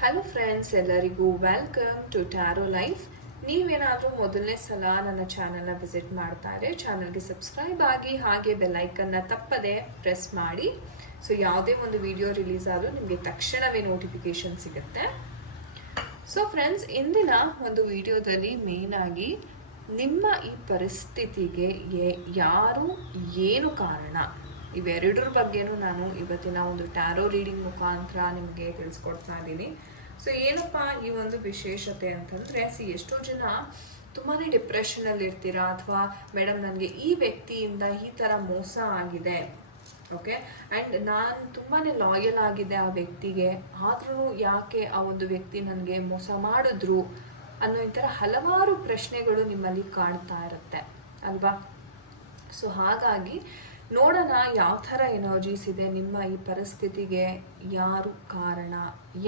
Hello friends, ಎಲ್ಲರಿಗೂ welcome to taro life. ನೀವೇನಾದರೂ ಮೊದಲನೇ ಸಲ ನನ್ನ ಚಾನಲ್ನ ವಿಸಿಟ್ ಮಾಡ್ತಾ ಇದ್ರೆ ಚಾನಲ್ಗೆ ಸಬ್ಸ್ಕ್ರೈಬ್ ಆಗಿ, ಹಾಗೆ ಬೆಲ್ಲೈಕನ್ನ ತಪ್ಪದೆ ಪ್ರೆಸ್ ಮಾಡಿ. ಸೊ ಯಾವುದೇ ಒಂದು ವಿಡಿಯೋ ರಿಲೀಸ್ ಆದರೂ ನಿಮಗೆ ತಕ್ಷಣವೇ ನೋಟಿಫಿಕೇಶನ್ ಸಿಗುತ್ತೆ. ಸೊ ಫ್ರೆಂಡ್ಸ್, ಇಂದಿನ ಒಂದು ವಿಡಿಯೋದಲ್ಲಿ ಮೇನ್ ಆಗಿ ನಿಮ್ಮ ಈ ಪರಿಸ್ಥಿತಿಗೆ ಯಾರು ಏನು ಕಾರಣ, ಇವೆರಡರ ಬಗ್ಗೆನೂ ನಾನು ಇವತ್ತಿನ ಒಂದು ಟ್ಯಾರೋ ರೀಡಿಂಗ್ ಮುಖಾಂತರ ನಿಮಗೆ ತಿಳಿಸ್ಕೊಡ್ತಾ ಇದ್ದೀನಿ. ಸೊ ಏನಪ್ಪ ಈ ಒಂದು ವಿಶೇಷತೆ ಅಂತಂದರೆ, ಎಷ್ಟೋ ಜನ ತುಂಬಾ ಡಿಪ್ರೆಷನಲ್ಲಿ ಇರ್ತೀರಾ, ಅಥವಾ ಮೇಡಮ್ ನನಗೆ ಈ ವ್ಯಕ್ತಿಯಿಂದ ಈ ಥರ ಮೋಸ ಆಗಿದೆ, ಓಕೆ, ಆ್ಯಂಡ್ ನಾನು ತುಂಬಾ ಲಾಯಲ್ ಆಗಿದೆ ಆ ವ್ಯಕ್ತಿಗೆ, ಆದ್ರೂ ಯಾಕೆ ಆ ಒಂದು ವ್ಯಕ್ತಿ ನನಗೆ ಮೋಸ ಮಾಡಿದ್ರು ಅನ್ನೋ ಈ ಥರ ಹಲವಾರು ಪ್ರಶ್ನೆಗಳು ನಿಮ್ಮಲ್ಲಿ ಕಾಣ್ತಾ ಇರುತ್ತೆ ಅಲ್ವಾ. ಸೊ ಹಾಗಾಗಿ ನೋಡೋಣ ಯಾವ ಥರ ಎನರ್ಜೀಸ್ ಇದೆ, ನಿಮ್ಮ ಈ ಪರಿಸ್ಥಿತಿಗೆ ಯಾರು ಕಾರಣ,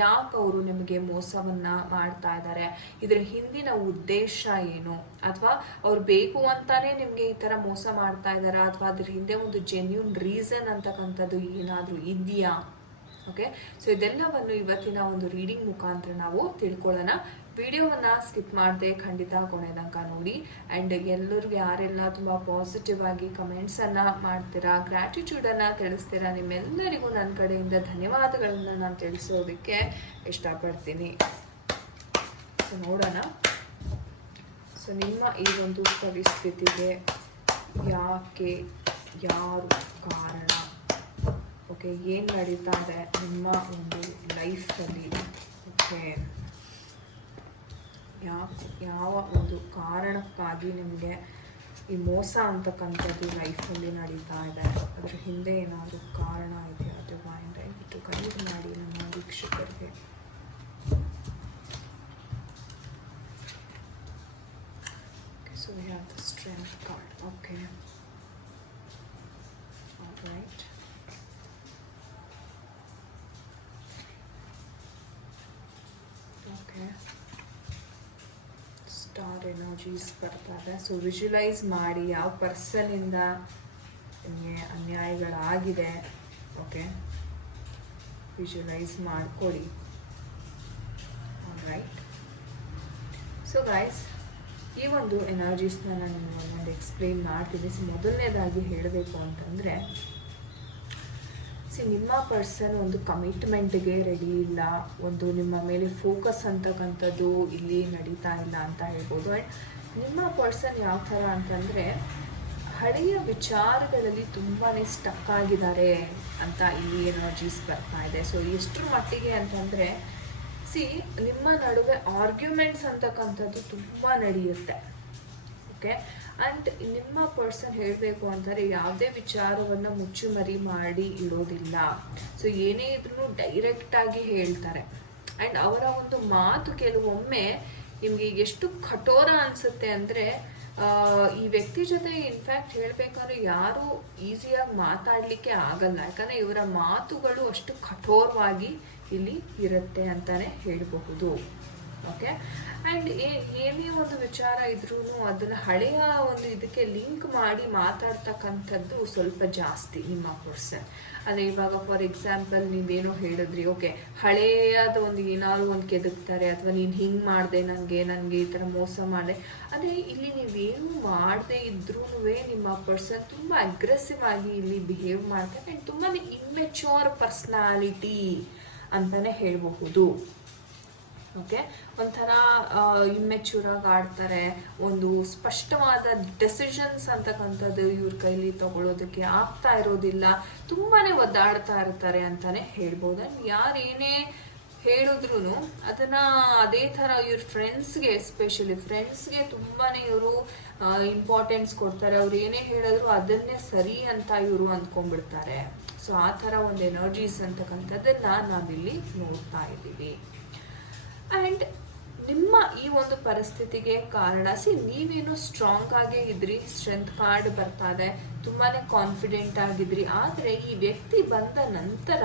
ಯಾಕೆ ಅವರು ನಿಮಗೆ ಮೋಸವನ್ನು ಮಾಡ್ತಾ ಇದ್ದಾರೆ, ಇದರ ಹಿಂದಿನ ಉದ್ದೇಶ ಏನು, ಅಥವಾ ಅವ್ರು ಬೇಕು ಅಂತಾನೆ ನಿಮಗೆ ಈ ಥರ ಮೋಸ ಮಾಡ್ತಾ ಇದ್ದಾರಾ, ಅಥವಾ ಅದ್ರ ಹಿಂದೆ ಒಂದು ಜೆನ್ಯೂನ್ ರೀಸನ್ ಅಂತಕ್ಕಂಥದ್ದು ಏನಾದರೂ ಇದೆಯಾ. ಓಕೆ, ಸೊ ಇದೆಲ್ಲವನ್ನು ಇವತ್ತಿನ ಒಂದು ರೀಡಿಂಗ್ ಮುಖಾಂತರ ನಾವು ತಿಳ್ಕೊಳ್ಳೋಣ. ವಿಡಿಯೋವನ್ನು ಸ್ಕಿಪ್ ಮಾಡದೆ ಖಂಡಿತ ಕೊನೆ ತನಕ ನೋಡಿ. ಆ್ಯಂಡ್ ಎಲ್ಲರಿಗೂ ಯಾರೆಲ್ಲ ತುಂಬ ಪಾಸಿಟಿವ್ ಆಗಿ ಕಮೆಂಟ್ಸನ್ನು ಮಾಡ್ತೀರಾ, ಗ್ರ್ಯಾಟಿಟ್ಯೂಡನ್ನು ತಿಳಿಸ್ತೀರಾ, ನಿಮ್ಮೆಲ್ಲರಿಗೂ ನನ್ನ ಕಡೆಯಿಂದ ಧನ್ಯವಾದಗಳನ್ನು ನಾನು ತಿಳಿಸೋದಕ್ಕೆ ಇಷ್ಟಪಡ್ತೀನಿ. ಸೊ ನೋಡೋಣ. ಸೊ ನಿಮ್ಮ ಈ ಒಂದು ಪರಿಸ್ಥಿತಿಗೆ ಯಾಕೆ ಯಾರು ಕಾರಣ, ಓಕೆ, ಏನು ನಡೀತಾ ಇದೆ ನಿಮ್ಮ ಒಂದು ಲೈಫಲ್ಲಿ, ಓಕೆ, ಯಾವ ಒಂದು ಕಾರಣಕ್ಕಾಗಿ ನಿಮಗೆ ಈ ಮೋಸ ಅಂತಕ್ಕಂಥದ್ದು ಲೈಫಲ್ಲಿ ನಡೀತಾ ಇದೆ, ಅದರ ಹಿಂದೆ ಏನಾದರೂ ಕಾರಣ ಇದೆಯಾ, ಡಿವೈನ್ ದಯವಿಟ್ಟು ಗೈಡ್ ಮಾಡಿ ನಮ್ಮ ವೀಕ್ಷಕರಿಗೆ. So we have the strength card. Okay, all right. Okay, star energies ಬರ್ತಾರೆ. ಸೊ ವಿಜುವಲೈಸ್ ಮಾಡಿ ಯಾವ ಪರ್ಸನಿಂದ ನಿಮಗೆ ಅನ್ಯಾಯಗಳಾಗಿದೆ, ಓಕೆ, ವಿಜುವಲೈಸ್ ಮಾಡಿಕೊಡಿ. ರೈಟ್. ಸೊ ಗೈಸ್, ಈ ಒಂದು ಎನರ್ಜೀಸ್ನ ನಾನು ನಿಮಗೆ ಎಕ್ಸ್ಪ್ಲೇನ್ ಮಾಡ್ತೀನಿ. ಸೊ ಮೊದಲನೇದಾಗಿ ಹೇಳಬೇಕು ಅಂತಂದರೆ, ನಿಮ್ಮ ಪರ್ಸನ್ ಒಂದು ಕಮಿಟ್ಮೆಂಟ್ಗೆ ರೆಡಿ ಇಲ್ಲ, ಒಂದು ನಿಮ್ಮ ಮೇಲೆ ಫೋಕಸ್ ಅಂತಕ್ಕಂಥದ್ದು ಇಲ್ಲಿ ನಡೀತಾ ಇಲ್ಲ ಅಂತ ಹೇಳ್ಬೋದು. ಆ್ಯಂಡ್ ನಿಮ್ಮ ಪರ್ಸನ್ ಯಾವ ಥರ ಅಂತಂದರೆ, ಹಳೆಯ ವಿಚಾರಗಳಲ್ಲಿ ತುಂಬಾ ಸ್ಟಕ್ ಆಗಿದ್ದಾರೆ ಅಂತ ಇಲ್ಲಿ ಎನರ್ಜೀಸ್ ಬರ್ತಾ ಇದೆ. ಸೊ ಎಷ್ಟರ ಮಟ್ಟಿಗೆ ಅಂತಂದರೆ, ನಿಮ್ಮ ನಡುವೆ ಆರ್ಗ್ಯುಮೆಂಟ್ಸ್ ಅಂತಕ್ಕಂಥದ್ದು ತುಂಬ ನಡೆಯುತ್ತೆ, ಓಕೆ. ಆ್ಯಂಡ್ ನಿಮ್ಮ ಪರ್ಸನ್ ಹೇಳಬೇಕು ಅಂತಾರೆ, ಯಾವುದೇ ವಿಚಾರವನ್ನು ಮುಚ್ಚುಮರಿ ಮಾಡಿ ಇಡೋದಿಲ್ಲ. ಸೊ ಏನೇ ಇದ್ರೂ ಡೈರೆಕ್ಟಾಗಿ ಹೇಳ್ತಾರೆ. ಆ್ಯಂಡ್ ಅವರ ಒಂದು ಮಾತು ಕೆಲವೊಮ್ಮೆ ನಿಮಗೆ ಎಷ್ಟು ಕಠೋರ ಅನಿಸುತ್ತೆ ಅಂದರೆ, ಈ ವ್ಯಕ್ತಿ ಜೊತೆ ಇನ್ಫ್ಯಾಕ್ಟ್ ಹೇಳಬೇಕಂದ್ರೆ ಯಾರೂ ಈಸಿಯಾಗಿ ಮಾತಾಡಲಿಕ್ಕೆ ಆಗಲ್ಲ, ಯಾಕಂದರೆ ಇವರ ಮಾತುಗಳು ಅಷ್ಟು ಕಠೋರವಾಗಿ ಇಲ್ಲಿ ಇರುತ್ತೆ ಅಂತಲೇ ಹೇಳಬಹುದು, ಓಕೆ. ಆ್ಯಂಡ್ ಏನೇ ಒಂದು ವಿಚಾರ ಇದ್ರೂ ಅದನ್ನು ಹಳೆಯ ಒಂದು ಇದಕ್ಕೆ ಲಿಂಕ್ ಮಾಡಿ ಮಾತಾಡ್ತಕ್ಕಂಥದ್ದು ಸ್ವಲ್ಪ ಜಾಸ್ತಿ ನಿಮ್ಮ ಪರ್ಸನ್. ಅಂದರೆ ಇವಾಗ ಫಾರ್ ಎಕ್ಸಾಂಪಲ್ ನೀವೇನೋ ಹೇಳಿದ್ರಿ, ಓಕೆ, ಹಳೆಯದ ಒಂದು ಏನಾದ್ರು ಒಂದು ಕೆದಕ್ತಾರೆ, ಅಥವಾ ನೀನು ಹಿಂಗೆ ಮಾಡಿದೆ, ನನಗೆ ಈ ಥರ ಮೋಸ ಮಾಡಿದೆ. ಅಂದರೆ ಇಲ್ಲಿ ನೀವೇನು ಮಾಡದೆ ಇದ್ರೂ ನಿಮ್ಮ ಪರ್ಸನ್ ತುಂಬ ಅಗ್ರೆಸಿವ್ ಆಗಿ ಇಲ್ಲಿ ಬಿಹೇವ್ ಮಾಡ್ತಾರೆ. ಆ್ಯಂಡ್ ತುಂಬಾ ಇಮ್ಮೆಚ್ಯೂರ್ ಪರ್ಸ್ನಾಲಿಟಿ ಅಂತಲೇ ಹೇಳಬಹುದು, ಓಕೆ. ಒಂಥರ ಇಮ್ಮೆಚ್ಯೂರಾಗಿ ಆಡ್ತಾರೆ, ಒಂದು ಸ್ಪಷ್ಟವಾದ ಡೆಸಿಷನ್ಸ್ ಅಂತಕ್ಕಂಥದ್ದು ಇವ್ರ ಕೈಲಿ ತಗೊಳ್ಳೋದಕ್ಕೆ ಆಗ್ತಾ ಇರೋದಿಲ್ಲ, ತುಂಬಾ ಒದ್ದಾಡ್ತಾ ಇರ್ತಾರೆ ಅಂತಲೇ ಹೇಳ್ಬೋದು. ಯಾರೇನೇ ಹೇಳಿದ್ರು ಅದನ್ನು ಅದೇ ಥರ ಇವ್ರ ಫ್ರೆಂಡ್ಸ್ಗೆ, ಎಸ್ಪೆಷಲಿ ಫ್ರೆಂಡ್ಸ್ಗೆ ತುಂಬಾ ಇವರು ಇಂಪಾರ್ಟೆನ್ಸ್ ಕೊಡ್ತಾರೆ. ಅವ್ರು ಏನೇ ಹೇಳಿದ್ರು ಅದನ್ನೇ ಸರಿ ಅಂತ ಇವರು ಅಂದ್ಕೊಂಡ್ಬಿಡ್ತಾರೆ. ಸೊ ಆ ಥರ ಒಂದು ಎನರ್ಜೀಸ್ ಅಂತಕ್ಕಂಥದ್ದನ್ನು ನಾವಿಲ್ಲಿ ನೋಡ್ತಾ ಇದ್ದೀವಿ. ಆ್ಯಂಡ್ ನಿಮ್ಮ ಈ ಒಂದು ಪರಿಸ್ಥಿತಿಗೆ ಕಾರಣ, ನೀವೇನು ಸ್ಟ್ರಾಂಗ್ ಆಗೇ ಇದ್ರಿ, ಸ್ಟ್ರೆಂತ್ ಕಾರ್ಡ್ ಬರ್ತಾ ಇದೆ, ತುಂಬಾ ಕಾನ್ಫಿಡೆಂಟ್ ಆಗಿದ್ರಿ. ಆದರೆ ಈ ವ್ಯಕ್ತಿ ಬಂದ ನಂತರ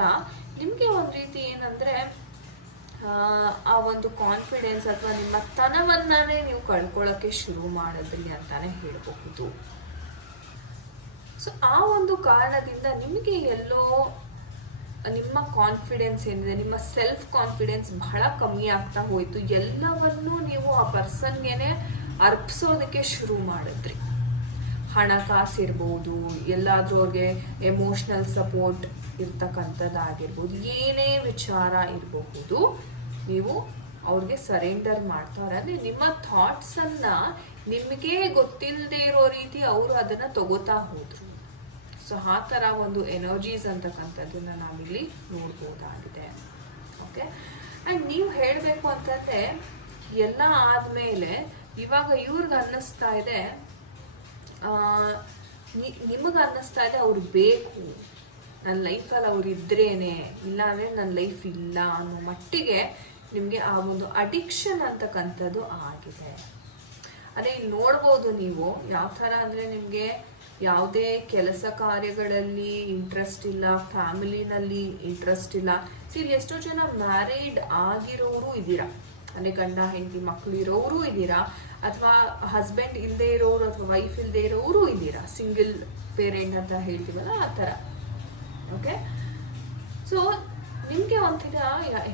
ನಿಮಗೆ ಒಂದು ರೀತಿ ಏನಂದರೆ, ಆ ಒಂದು ಕಾನ್ಫಿಡೆನ್ಸ್ ಅಥವಾ ನಿಮ್ಮ ತನವನ್ನೇ ನೀವು ಕಳ್ಕೊಳ್ಳೋಕ್ಕೆ ಶುರು ಮಾಡಿದ್ರಿ ಅಂತಲೇ ಹೇಳಬಹುದು. ಸೊ ಆ ಒಂದು ಕಾರಣದಿಂದ ನಿಮಗೆ ಎಲ್ಲೋ ನಿಮ್ಮ ಕಾನ್ಫಿಡೆನ್ಸ್ ಏನಿದೆ, ನಿಮ್ಮ ಸೆಲ್ಫ್ ಕಾನ್ಫಿಡೆನ್ಸ್ ಬಹಳ ಕಮ್ಮಿ ಆಗ್ತಾ ಹೋಯಿತು. ಎಲ್ಲವನ್ನೂ ನೀವು ಆ ಪರ್ಸನ್ಗೆನೆ ಅರ್ಪಿಸೋದಕ್ಕೆ ಶುರು ಮಾಡಿದ್ರಿ. ಹಣಕಾಸು ಇರ್ಬೋದು, ಎಲ್ಲಾದ್ರೂ ಅವ್ರಿಗೆ ಎಮೋಷ್ನಲ್ ಸಪೋರ್ಟ್ ಇರ್ತಕ್ಕಂಥದ್ದಾಗಿರ್ಬೋದು, ಏನೇ ವಿಚಾರ ಇರಬಹುದು, ನೀವು ಅವ್ರಿಗೆ ಸರೆಂಡರ್ ಮಾಡ್ತಾರೆ. ಅಂದರೆ ನಿಮ್ಮ ಥಾಟ್ಸನ್ನು ನಿಮಗೆ ಗೊತ್ತಿಲ್ಲದೆ ಇರೋ ರೀತಿ ಅವರು ಅದನ್ನು ತಗೋತಾ ಹೋದ್ರು. ಸೊ ಆ ಥರ ಒಂದು ಎನರ್ಜೀಸ್ ಅಂತಕ್ಕಂಥದ್ದನ್ನ ನಾವಿಲ್ಲಿ ನೋಡ್ಬೋದಾಗಿದೆ. ಓಕೆ, ಆ್ಯಂಡ್ ನೀವು ಹೇಳಬೇಕು ಅಂತಂದರೆ ಎಲ್ಲ ಆದಮೇಲೆ ಇವಾಗ ಇವ್ರಿಗೆ ಅನ್ನಿಸ್ತಾ ಇದೆ, ನಿಮಗೆ ಅನ್ನಿಸ್ತಾ ಇದೆ ಅವ್ರು ಬೇಕು, ನನ್ನ ಲೈಫಲ್ಲಿ ಅವ್ರು ಇದ್ರೇನೆ, ಇಲ್ಲ ಅಂದರೆ ನನ್ನ ಲೈಫ್ ಇಲ್ಲ ಅನ್ನೋ ಮಟ್ಟಿಗೆ ನಿಮಗೆ ಆ ಒಂದು ಅಡಿಕ್ಷನ್ ಅಂತಕ್ಕಂಥದ್ದು ಆಗಿದೆ. ಅದೇ ಇಲ್ಲಿ ನೋಡ್ಬೋದು ನೀವು ಯಾವ ಥರ ಅಂದರೆ ನಿಮಗೆ ಯಾವುದೇ ಕೆಲಸ ಕಾರ್ಯಗಳಲ್ಲಿ ಇಂಟ್ರೆಸ್ಟ್ ಇಲ್ಲ, ಫ್ಯಾಮಿಲಿನಲ್ಲಿ ಇಂಟ್ರೆಸ್ಟ್ ಇಲ್ಲ. ಇಲ್ಲಿ ಎಷ್ಟೋ ಜನ ಮ್ಯಾರಿಡ್ ಆಗಿರೋರು ಇದ್ದೀರಾ, ಅಂದರೆ ಗಂಡ ಹೆಂಡತಿ ಮಕ್ಕಳು ಇರೋರು ಇದ್ದೀರಾ, ಅಥವಾ ಹಸ್ಬೆಂಡ್ ಇಲ್ಲದೆ ಇರೋರು ಅಥವಾ ವೈಫ್ ಇಲ್ಲದೆ ಇರೋರು ಇದ್ದೀರಾ, ಸಿಂಗಲ್ ಪೇರೆಂಟ್ ಅಂತ ಹೇಳ್ತೀವಲ್ಲ ಆ ಥರ. ಓಕೆ, ಸೊ ನಿಮಗೆ ಒಂಥರ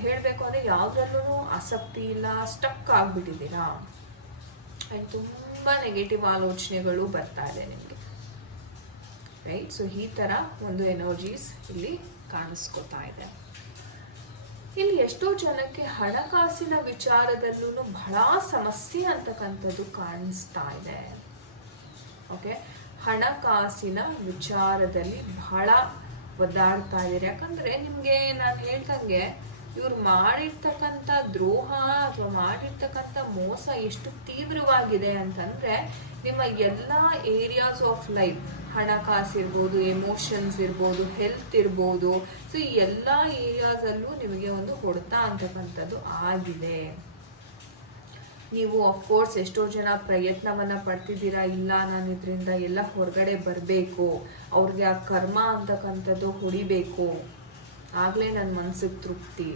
ಹೇಳಬೇಕು ಅಂದರೆ ಯಾವುದ್ರಲ್ಲೂ ಆಸಕ್ತಿ ಇಲ್ಲ, ಸ್ಟಕ್ ಆಗಿಬಿಟ್ಟಿದ್ದೀರಾ, ಆ್ಯಂಡ್ ತುಂಬ ನೆಗೆಟಿವ್ ಆಲೋಚನೆಗಳು ಬರ್ತಾ ಇದೆ ನಿಮಗೆ, ರೈಟ್? ಸೊ ಈ ಥರ ಒಂದು ಎನರ್ಜೀಸ್ ಇಲ್ಲಿ ಕಾಣಿಸ್ಕೊತಾ ಇದೆ. ಇಲ್ಲಿ ಎಷ್ಟೋ ಜನಕ್ಕೆ ಹಣಕಾಸಿನ ವಿಚಾರದಲ್ಲೂ ಬಹಳ ಸಮಸ್ಯೆ ಅಂತಕ್ಕಂಥದ್ದು ಕಾಣಿಸ್ತಾ ಇದೆ. ಓಕೆ, ಹಣಕಾಸಿನ ವಿಚಾರದಲ್ಲಿ ಬಹಳ ಒದ್ದಾಡ್ತಾ ಇದ್ದೀರಿ. ಯಾಕಂದರೆ ನಿಮಗೆ ನಾನು ಹೇಳ್ದಂಗೆ ಇವ್ರು ಮಾಡಿರ್ತಕ್ಕಂಥ ದ್ರೋಹ ಅಥವಾ ಮಾಡಿರ್ತಕ್ಕಂಥ ಮೋಸ ಎಷ್ಟು ತೀವ್ರವಾಗಿದೆ ಅಂತಂದರೆ ನಿಮ್ಮ ಎಲ್ಲ ಏರಿಯಾಸ್ ಆಫ್ ಲೈಫ್, ಹಣಕಾಸು ಇರ್ಬೋದು, ಎಮೋಷನ್ಸ್ ಇರ್ಬೋದು, ಹೆಲ್ತ್ ಇರ್ಬೋದು, ಸೊ ಈ ಎಲ್ಲ ಏರಿಯಾಸಲ್ಲೂ ನಿಮಗೆ ಒಂದು ಹೊಡೆತ ಅಂತಕ್ಕಂಥದ್ದು ಆಗಿದೆ. ನೀವು ಅಫ್ಕೋರ್ಸ್ ಎಷ್ಟೋ ಜನ ಪ್ರಯತ್ನವನ್ನು ಪಡ್ತಿದ್ದೀರಾ, ಇಲ್ಲ ನಾನು ಇದರಿಂದ ಎಲ್ಲ ಹೊರಗಡೆ ಬರಬೇಕು, ಅವ್ರಿಗೆ ಆ ಕರ್ಮ ಅಂತಕ್ಕಂಥದ್ದು ಹೊಡಿಬೇಕು, ಆಗಲೇ ನನ್ನ ಮನಸ್ಸಿಗೆ ತೃಪ್ತಿ,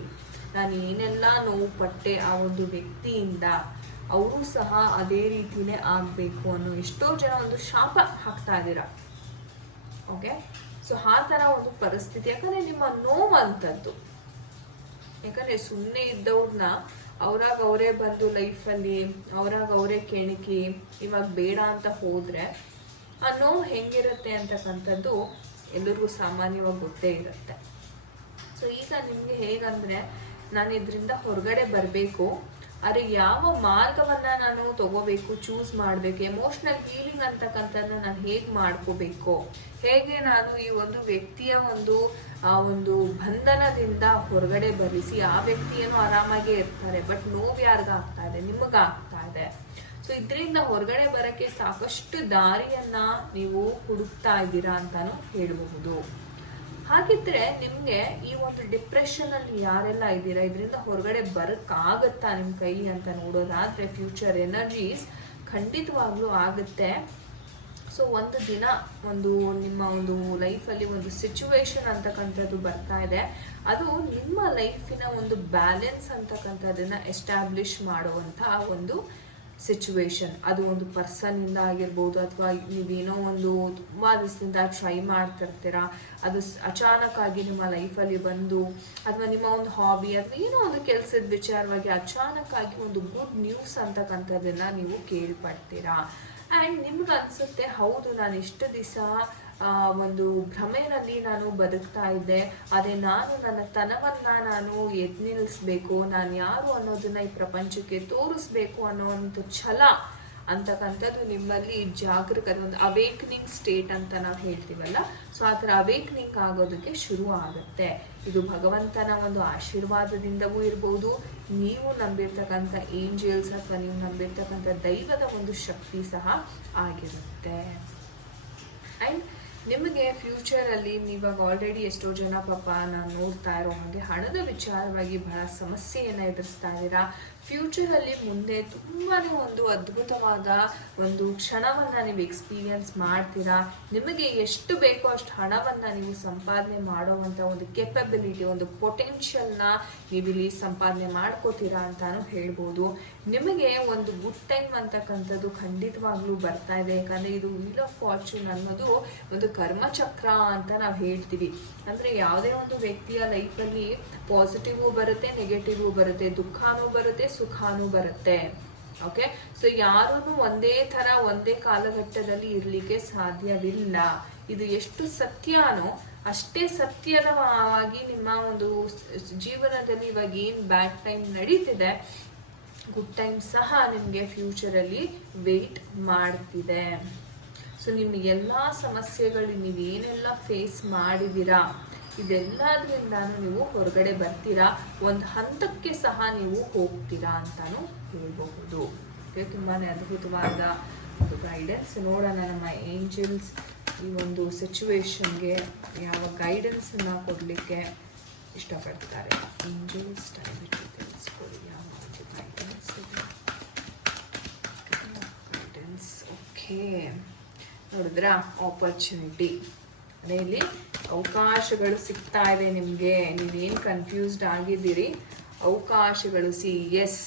ನಾನು ಏನೆಲ್ಲ ನೋವು ಪಟ್ಟೆ ಆ ಒಂದು ವ್ಯಕ್ತಿಯಿಂದ ಅವರು ಸಹ ಅದೇ ರೀತಿಯೇ ಆಗಬೇಕು ಅನ್ನೋ ಎಷ್ಟೋ ಜನ ಒಂದು ಶಾಪ ಹಾಕ್ತಾ ಇದ್ದೀರಾ. ಓಕೆ, ಸೊ ಆ ಥರ ಒಂದು ಪರಿಸ್ಥಿತಿ. ಯಾಕಂದರೆ ನಿಮ್ಮ ನೋವಂಥದ್ದು, ಯಾಕಂದರೆ ಸುಮ್ಮನೆ ಇದ್ದವ್ರನ್ನ ಅವ್ರಾಗ ಅವರೇ ಬಂದು ಲೈಫಲ್ಲಿ ಅವ್ರಾಗ ಅವರೇ ಕೆಣಕಿ ಇವಾಗ ಬೇಡ ಅಂತ ಹೋದರೆ ಆ ನೋವು ಹೆಂಗಿರುತ್ತೆ ಅಂತಕ್ಕಂಥದ್ದು ಎಲ್ಲರಿಗೂ ಸಾಮಾನ್ಯವಾಗಿ ಗೊತ್ತೇ ಇರುತ್ತೆ. ಸೊ ಈಗ ನಿಮಗೆ ಹೇಗಂದರೆ ನಾನು ಇದರಿಂದ ಹೊರಗಡೆ ಬರಬೇಕು, ಆದರೆ ಯಾವ ಮಾರ್ಗವನ್ನು ನಾನು ತಗೋಬೇಕು, ಚೂಸ್ ಮಾಡಬೇಕು, ಎಮೋಷ್ನಲ್ ಹೀಲಿಂಗ್ ಅಂತಕ್ಕಂಥದ್ದನ್ನ ನಾನು ಹೇಗೆ ಮಾಡ್ಕೋಬೇಕು, ಹೇಗೆ ನಾನು ಈ ಒಂದು ವ್ಯಕ್ತಿಯ ಒಂದು ಬಂಧನದಿಂದ ಹೊರಗಡೆ ಬರಿಸಿ ಆ ವ್ಯಕ್ತಿಯೇನೋ ಆರಾಮಾಗೇ ಇರ್ತಾರೆ, ಬಟ್ ನೋವು ಯಾರಿಗಾಗ್ತಾ ಇದೆ, ನಿಮಗಾಗ್ತಾ ಇದೆ. ಸೊ ಇದರಿಂದ ಹೊರಗಡೆ ಬರೋಕ್ಕೆ ಸಾಕಷ್ಟು ದಾರಿಯನ್ನ ನೀವು ಹುಡುಕ್ತಾ ಇದ್ದೀರಾ ಅಂತಾನು ಹೇಳಬಹುದು. ಹಾಗಿದ್ರೆ ನಿಮಗೆ ಈ ಒಂದು ಡಿಪ್ರೆಷನಲ್ಲಿ ಯಾರೆಲ್ಲ ಇದ್ದೀರಾ, ಇದರಿಂದ ಹೊರಗಡೆ ಬರೋಕ್ಕಾಗತ್ತಾ ನಿಮ್ಮ ಕೈ ಅಂತ ನೋಡೋದಾದರೆ ಫ್ಯೂಚರ್ ಎನರ್ಜೀಸ್ ಖಂಡಿತವಾಗ್ಲೂ ಆಗುತ್ತೆ. ಸೊ ಒಂದು ದಿನ ನಿಮ್ಮ ಒಂದು ಲೈಫಲ್ಲಿ ಒಂದು ಸಿಚುವೇಶನ್ ಅಂತಕ್ಕಂಥದ್ದು ಬರ್ತಾ ಇದೆ, ಅದು ನಿಮ್ಮ ಲೈಫಿನ ಒಂದು ಬ್ಯಾಲೆನ್ಸ್ ಅಂತಕ್ಕಂಥದ್ದನ್ನು ಎಸ್ಟಾಬ್ಲಿಷ್ ಮಾಡುವಂಥ ಒಂದು ಸಿಚುವೇಶನ್. ಅದು ಒಂದು ಪರ್ಸನ್ನಿಂದ ಆಗಿರ್ಬೋದು, ಅಥವಾ ನೀವೇನೋ ಒಂದು ತುಂಬ ದಿವಸದಿಂದ ಟ್ರೈ ಮಾಡ್ತಿರ್ತೀರಾ, ಅದು ಅಚಾನಕ್ಕಾಗಿ ನಿಮ್ಮ ಲೈಫಲ್ಲಿ ಬಂದು, ಅಥವಾ ನಿಮ್ಮ ಒಂದು ಹಾಬಿ ಅಥವಾ ಏನೋ ಒಂದು ಕೆಲಸದ ವಿಚಾರವಾಗಿ ಅಚಾನಕ್ಕಾಗಿ ಒಂದು ಗುಡ್ ನ್ಯೂಸ್ ಅಂತಕ್ಕಂಥದ್ದನ್ನು ನೀವು ಕೇಳ್ಪಡ್ತೀರಾ. ಆ್ಯಂಡ್ ನಿಮ್ಗೆ ಅನಿಸುತ್ತೆ, ಹೌದು ನಾನು ಇಷ್ಟು ದಿವಸ ಒಂದು ಭ್ರಮೆನಲ್ಲಿ ನಾನು ಬದುಕ್ತಾ ಇದ್ದೆ, ಅದೇ ನಾನು ನನ್ನ ತನವನ್ನು ನಾನು ಎದ್ದು ನಿಲ್ಲಿಸ್ಬೇಕು, ನಾನು ಯಾರು ಅನ್ನೋದನ್ನ ಈ ಪ್ರಪಂಚಕ್ಕೆ ತೋರಿಸ್ಬೇಕು ಅನ್ನೋವಂಥ ಛಲ ಅಂತಕ್ಕಂಥದ್ದು ನಿಮ್ಮಲ್ಲಿ ಜಾಗೃತ, ಒಂದು ಅವೇಕ್ನಿಂಗ್ ಸ್ಟೇಟ್ ಅಂತ ನಾವು ಹೇಳ್ತೀವಲ್ಲ, ಸೊ ಆ ಥರ ಅವೇಕ್ನಿಂಗ್ ಆಗೋದಕ್ಕೆ ಶುರು ಆಗುತ್ತೆ. ಇದು ಭಗವಂತನ ಒಂದು ಆಶೀರ್ವಾದದಿಂದವೂ ಇರ್ಬೋದು, ನೀವು ನಂಬಿರ್ತಕ್ಕಂಥ ಏಂಜಲ್ಸ್ ಅಥವಾ ನೀವು ನಂಬಿರ್ತಕ್ಕಂಥ ದೈವದ ಒಂದು ಶಕ್ತಿ ಸಹ ಆಗಿರುತ್ತೆ. ಆ್ಯಂಡ್ ನಿಮಗೆ ಫ್ಯೂಚರಲ್ಲಿ ನೀವಾಗ ಆಲ್ರೆಡಿ ಎಷ್ಟೋ ಜನ ಪಾಪ ನಾನು ನೋಡ್ತಾ ಇರೋ ಹಾಗೆ ಹಣದ ವಿಚಾರವಾಗಿ ಬಹಳ ಸಮಸ್ಯೆಯನ್ನು ಎದುರಿಸ್ತಾ ಇದ್ದೀರಾ. ಫ್ಯೂಚರಲ್ಲಿ ಮುಂದೆ ತುಂಬಾ ಒಂದು ಅದ್ಭುತವಾದ ಒಂದು ಕ್ಷಣವನ್ನು ನೀವು ಎಕ್ಸ್ಪೀರಿಯನ್ಸ್ ಮಾಡ್ತೀರಾ. ನಿಮಗೆ ಎಷ್ಟು ಬೇಕೋ ಅಷ್ಟು ಹಣವನ್ನು ನೀವು ಸಂಪಾದನೆ ಮಾಡೋವಂಥ ಒಂದು ಕೆಪಬಿಲಿಟಿ, ಒಂದು ಪೊಟೆನ್ಷಿಯಲ್ನ ನೀವಿಲ್ಲಿ ಸಂಪಾದನೆ ಮಾಡ್ಕೋತೀರಾ ಅಂತಾನು ಹೇಳ್ಬೋದು. ನಿಮಗೆ ಒಂದು ಗುಡ್ ಟೈಮ್ ಅಂತಕ್ಕಂಥದ್ದು ಖಂಡಿತವಾಗ್ಲೂ ಬರ್ತಾ ಇದೆ. ಯಾಕಂದರೆ ಇದು ವೀಲ್ ಆಫ್ ಫಾರ್ಚೂನ್ ಅನ್ನೋದು ಒಂದು ಕರ್ಮಚಕ್ರ ಅಂತ ನಾವು ಹೇಳ್ತೀವಿ. ಅಂದರೆ ಯಾವುದೇ ಒಂದು ವ್ಯಕ್ತಿಯ ಲೈಫಲ್ಲಿ ಪಾಸಿಟಿವು ಬರುತ್ತೆ, ನೆಗೆಟಿವು ಬರುತ್ತೆ, ದುಃಖನೂ ಬರುತ್ತೆ, ಸುಖನೂ ಬರುತ್ತೆ. ಓಕೆ, ಸೊ ಯಾರೂ ಒಂದೇ ಥರ ಒಂದೇ ಕಾಲಘಟ್ಟದಲ್ಲಿ ಇರಲಿಕ್ಕೆ ಸಾಧ್ಯವಿಲ್ಲ. ಇದು ಎಷ್ಟು ಸತ್ಯನೋ ಅಷ್ಟೇ ಸತ್ಯವಾಗಿ ನಿಮ್ಮ ಒಂದು ಜೀವನದಲ್ಲಿ ಇವಾಗ ಏನು ಬ್ಯಾಡ್ ಟೈಮ್ ನಡೀತಿದೆ, ಗುಡ್ ಟೈಮ್ ಸಹ ನಿಮಗೆ ಫ್ಯೂಚರಲ್ಲಿ ವೆಯ್ಟ್ ಮಾಡ್ತಿದೆ. ಸೊ ನಿಮ್ಮ ಎಲ್ಲ ಸಮಸ್ಯೆಗಳು ನೀವೇನೆಲ್ಲ ಫೇಸ್ ಮಾಡಿದ್ದೀರಾ ಇದೆಲ್ಲದ್ರಿಂದಾನು ನೀವು ಹೊರಗಡೆ ಬರ್ತೀರಾ, ಒಂದು ಹಂತಕ್ಕೆ ಸಹ ನೀವು ಹೋಗ್ತೀರಾ ಅಂತಾನು ಹೇಳ್ಬಹುದು. ತುಂಬಾ ಅದ್ಭುತವಾದ ಒಂದು ಗೈಡೆನ್ಸ್. ನೋಡೋಣ ನಮ್ಮ ಏಂಜಲ್ಸ್ ಈ ಒಂದು ಸಿಚುವೇಶನ್ಗೆ ಯಾವ ಗೈಡೆನ್ಸನ್ನು ಕೊಡಲಿಕ್ಕೆ ಇಷ್ಟಪಡ್ತಾರೆ. ಏಂಜಲ್ಸ್ ದಯವಿಟ್ಟು ತಿಳಿಸ್ಕೊಡಿ ಯಾವ ಗೈಡೆನ್ಸ್. ಓಕೆ, ನೋಡಿದ್ರಾ, ಆಪರ್ಚುನಿಟಿ ಅದೇ ಇಲ್ಲಿ ಅವಕಾಶಗಳು ಸಿಗ್ತಾ ಇದೆ ನಿಮಗೆ. ನೀವೇನು ಕನ್ಫ್ಯೂಸ್ಡ್ ಆಗಿದ್ದೀರಿ, ಅವಕಾಶಗಳು ಎಸ್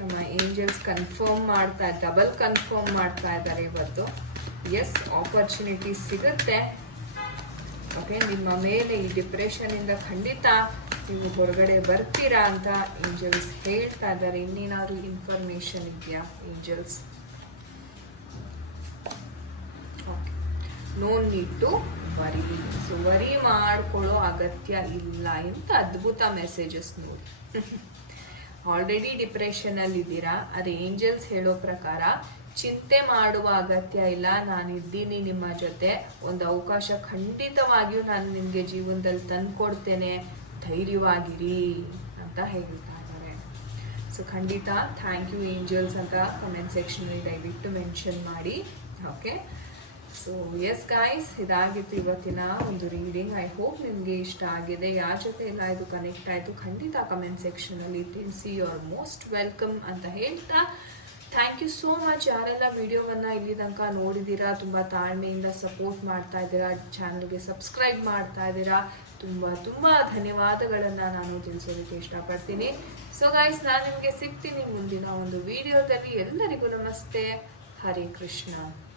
ನಮ್ಮ ಏಂಜಲ್ಸ್ ಕನ್ಫರ್ಮ್ ಡಬಲ್ ಕನ್ಫರ್ಮ್ ಮಾಡ್ತಾ ಇದ್ದಾರೆ ಇವತ್ತು. ಎಸ್, ಆಪರ್ಚುನಿಟಿ ಸಿಗುತ್ತೆ. ಓಕೆ, ನಿಮ್ಮ ಮೇಲೆ ಈ ಡಿಪ್ರೆಷನಿಂದ ಖಂಡಿತ ನೀವು ಹೊರಗಡೆ ಬರ್ತೀರಾ ಅಂತ ಏಂಜಲ್ಸ್ ಹೇಳ್ತಾ ಇದ್ದಾರೆ. ಇನ್ನೇನಾದ್ರು ಇನ್ಫಾರ್ಮೇಶನ್ ಇದೆಯಾ angels? Okay, no need to worry. So worry ಮಾಡ್ಕೊಳ್ಳೋ ಅಗತ್ಯ ಇಲ್ಲ. ಎಂತ ಅದ್ಭುತ ಮೆಸೇಜಸ್ ನೋಡಿ. ಆಲ್ರೆಡಿ ಡಿಪ್ರೆಷನಲ್ಲಿ ಇದ್ದೀರಾ, ಅದು ಏಂಜಲ್ಸ್ ಹೇಳೋ ಪ್ರಕಾರ ಚಿಂತೆ ಮಾಡುವ ಅಗತ್ಯ ಇಲ್ಲ, ನಾನಿದ್ದೀನಿ ನಿಮ್ಮ ಜೊತೆ, ಒಂದು ಅವಕಾಶ ಖಂಡಿತವಾಗಿಯೂ ನಾನು ನಿಮಗೆ ಜೀವನದಲ್ಲಿ ತಂದುಕೊಡ್ತೇನೆ, ಧೈರ್ಯವಾಗಿರಿ ಅಂತ ಹೇಳ್ತಾ ಇದ್ದಾರೆ. ಸೊ ಖಂಡಿತ ಥ್ಯಾಂಕ್ ಯು ಏಂಜಲ್ಸ್ ಅಂತ ಕಮೆಂಟ್ ಸೆಕ್ಷನಲ್ಲಿ ದಯವಿಟ್ಟು ಮೆನ್ಷನ್ ಮಾಡಿ. ಓಕೆ, ಸೊ ಎಸ್ ಗಾಯ್ಸ್, ಇದಾಗಿತ್ತು ಇವತ್ತಿನ ಒಂದು ರೀಡಿಂಗ್. ಐ ಹೋಪ್ ನಿಮಗೆ ಇಷ್ಟ ಆಗಿದೆ. ಯಾರ ಜೊತೆ ಎಲ್ಲ ಇದು ಕನೆಕ್ಟ್ ಆಯಿತು ಖಂಡಿತ ಕಮೆಂಟ್ ಸೆಕ್ಷನಲ್ಲಿ ತಿಳಿಸಿ. ಯು ಆರ್ ಮೋಸ್ಟ್ ವೆಲ್ಕಮ್ ಅಂತ ಹೇಳ್ತಾ ಥ್ಯಾಂಕ್ ಯು ಸೋ ಮಚ್. ಯಾರೆಲ್ಲ ವಿಡಿಯೋವನ್ನು ಇಲ್ಲಿ ತನಕ ನೋಡಿದ್ದೀರಾ, ತುಂಬ ತಾಳ್ಮೆಯಿಂದ ಸಪೋರ್ಟ್ ಮಾಡ್ತಾ ಇದ್ದೀರಾ, ಚಾನಲ್ಗೆ ಸಬ್ಸ್ಕ್ರೈಬ್ ಮಾಡ್ತಾ ಇದ್ದೀರಾ, ತುಂಬ ಧನ್ಯವಾದಗಳನ್ನು ನಾನು ತಿಳಿಸೋದಕ್ಕೆ ಇಷ್ಟಪಡ್ತೀನಿ. ಸೊ ಗಾಯ್ಸ್, ನಾನು ನಿಮಗೆ ಸಿಗ್ತೀನಿ ಮುಂದಿನ ಒಂದು ವಿಡಿಯೋದಲ್ಲಿ. ಎಲ್ಲರಿಗೂ ನಮಸ್ತೆ, ಹರೇ ಕೃಷ್ಣ.